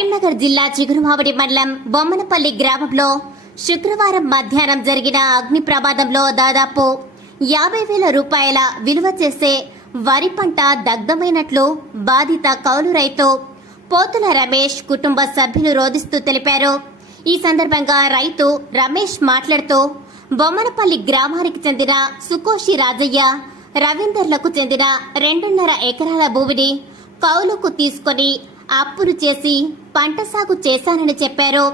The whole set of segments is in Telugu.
కరీంనగర్ జిల్లా చిగురుమావడి మండలం బొమ్మనపల్లి గ్రామంలో శుక్రవారం మధ్యాహ్నం జరిగిన అగ్ని ప్రమాదంలో దాదాపు యాభై వేల రూపాయల విలువ చేసే వరి పంట దగ్ధమైనట్లు బాధిత కౌలు రైతు పోతుల రమేష్ కుటుంబ సభ్యులు రోధిస్తూ తెలిపారు. ఈ సందర్భంగా రైతు రమేష్ మాట్లాడుతూ బొమ్మనపల్లి గ్రామానికి చెందిన సుకోషి రాజయ్య రవీందర్లకు చెందిన రెండున్నర ఎకరాల భూమిని కౌలుకు తీసుకొని అప్పులు చేసి పంట సాగు చేశానని చెప్పారు.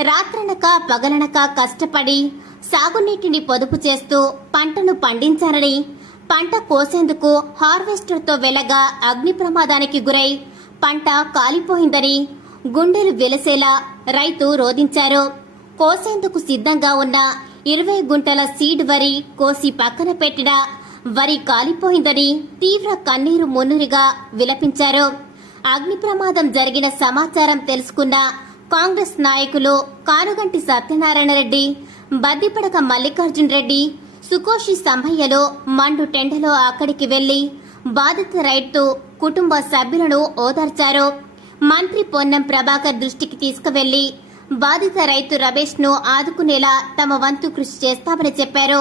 రాత్రనక పగలనక కష్టపడి సాగునీటిని పొదుపు చేస్తూ పంటను పండించారని పంట కోసేందుకు హార్వెస్టర్తో వెళ్ళగా అగ్ని ప్రమాదానికి గురై పంట కాలిపోయిందని గుండెలు వెలసేలా రైతు రోధించారు. కోసేందుకు సిద్ధంగా ఉన్న ఇరవై గుంటల సీడ్ వరి కోసి పక్కన పెట్టిన వరి కాలిపోయిందని తీవ్ర కన్నీరు మున్నురిగా విలపించారు. అగ్ని ప్రమాదం జరిగిన సమాచారం తెలుసుకున్న కాంగ్రెస్ నాయకులు కానుగంటి సత్యనారాయణ రెడ్డి బద్దిపడక మల్లికార్జున్ రెడ్డి సుకోషి సంభయ్యలో మండు టెండలో అక్కడికి వెళ్ళి బాధిత రైతు కుటుంబ సభ్యులను ఓదార్చారు. మంత్రి పొన్నం ప్రభాకర్ దృష్టికి తీసుకువెళ్ళి బాధిత రైతు రమేష్ను ఆదుకునేలా తమ వంతు కృషి చేస్తామని చెప్పారు.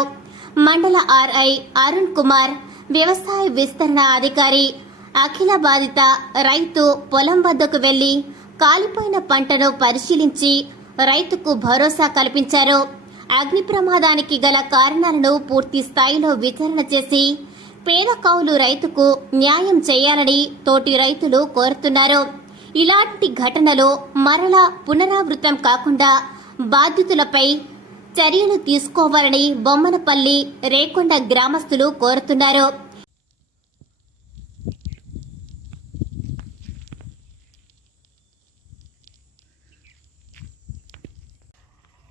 మండల ఆర్ఐ అరుణ్ కుమార్ వ్యవసాయ విస్తరణ అధికారి అఖిల బాధిత రైతు పొలం వద్దకు వెళ్ళి కాలిపోయిన పంటను పరిశీలించి రైతుకు భరోసా కల్పించారు. అగ్ని ప్రమాదానికి గల కారణాలను పూర్తి స్థాయిలో విచారణ చేసి పేద కౌలు రైతుకు న్యాయం చేయాలని తోటి రైతులు కోరుతున్నారు. ఇలాంటి ఘటనలు మరలా పునరావృతం కాకుండా బాధితులపై చర్యలు తీసుకోవాలని బొమ్మనపల్లి రేకొండ గ్రామస్తులు కోరుతున్నారు.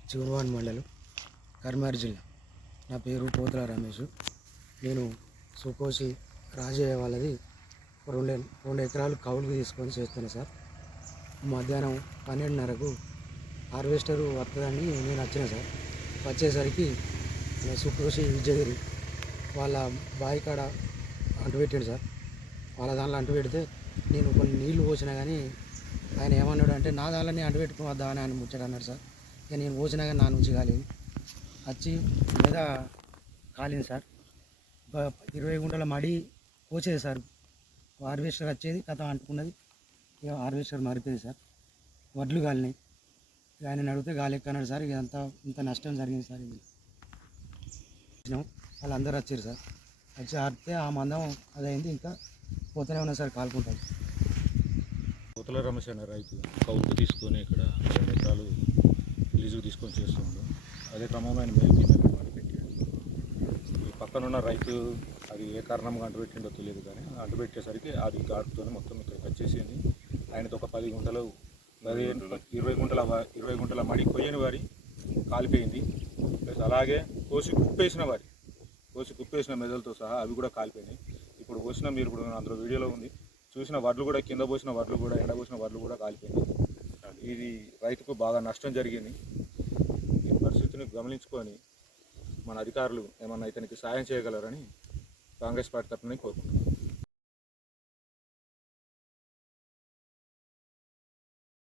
చిగురువాన్ మండలం కర్మారి జిల్లా. నా పేరు పోతుల రమేష్. నేను సుకోసి రాజయ్య వాళ్ళది రెండు రెండు ఎకరాలు కౌలుకు తీసుకొని చేస్తాను సార్. మధ్యాహ్నం పన్నెండున్నరకు హార్వెస్టర్ వస్తుందని నేను వచ్చిన సార్. వచ్చేసరికి సుకోసి విజయగిరి వాళ్ళ బావి కాడ అంటు పెట్టాడు సార్. వాళ్ళ దాంట్లో అంటుపెడితే నేను కొన్ని నీళ్ళు పోసినా కానీ ఆయన ఏమన్నాడు అంటే నా దానిలోనే అంటుపెట్టుకుని పెట్టుకోవద్దా అని ఆయన ముచ్చట అన్నాడు సార్. ఇక నేను పోసినా కానీ నా నుంచి కాలేదు. వచ్చి మీద కాలింది సార్. ఇరవై గుంటల మడి కోసేది సార్. హార్వెస్టర్ వచ్చేది కథ అంటుకున్నది. ఇక హార్వెస్టర్ మారిపోయింది సార్. వడ్లు కాలినాయి. ఇక ఆయన అడిగితే గాలి ఎక్కన్నాడు సార్. ఇదంతా ఇంత నష్టం జరిగింది సార్ ఇది. వచ్చినాం. వాళ్ళందరూ వచ్చారు సార్. వచ్చి ఆడితే ఆ మందం అదైంది. ఇంకా పోతూనే ఉన్నా సార్ కాలుకుంటాం కోతల రమేష్ అనే రైతు కౌలుకు తీసుకొని ఇక్కడ రెండు లీజుకు తీసుకొని చేస్తుండు. అదే క్రమంలో ఆయన మేలు పెట్టాడు. ఈ పక్కనున్న రైతు అది ఏ కారణంగా అంటుపెట్టిండో తెలియదు కానీ అంటుపెట్టేసరికి అది గాడుతోనే మొత్తం ఇక్కడికి వచ్చేసింది ఆయనతో ఒక పది గుంటలు పది ఇరవై గుంటల ఇరవై గుంటల మడి కొయ్యని వారి కాలిపోయింది. ప్లస్ అలాగే కోసి కుప్పేసిన వారి కోసి కుప్పేసిన మెదలతో సహా అవి కూడా కాలిపోయినాయి. ఇప్పుడు పోసిన మీరు ఇప్పుడు అందులో వీడియోలో ఉంది. చూసిన వడ్లు కూడా కింద పోసిన వడ్లు కూడా ఎండ పోసిన వడ్లు కూడా కాలిపోయినాయి. ఇది రైతుకు బాగా నష్టం జరిగింది. పరిస్థితిని గమనించుకొని మన అధికారులు ఏమన్నా ఇతనికి సాయం చేయగలరని కాంగ్రెస్ పార్టీ తరఫున కోరుకుంటున్నాను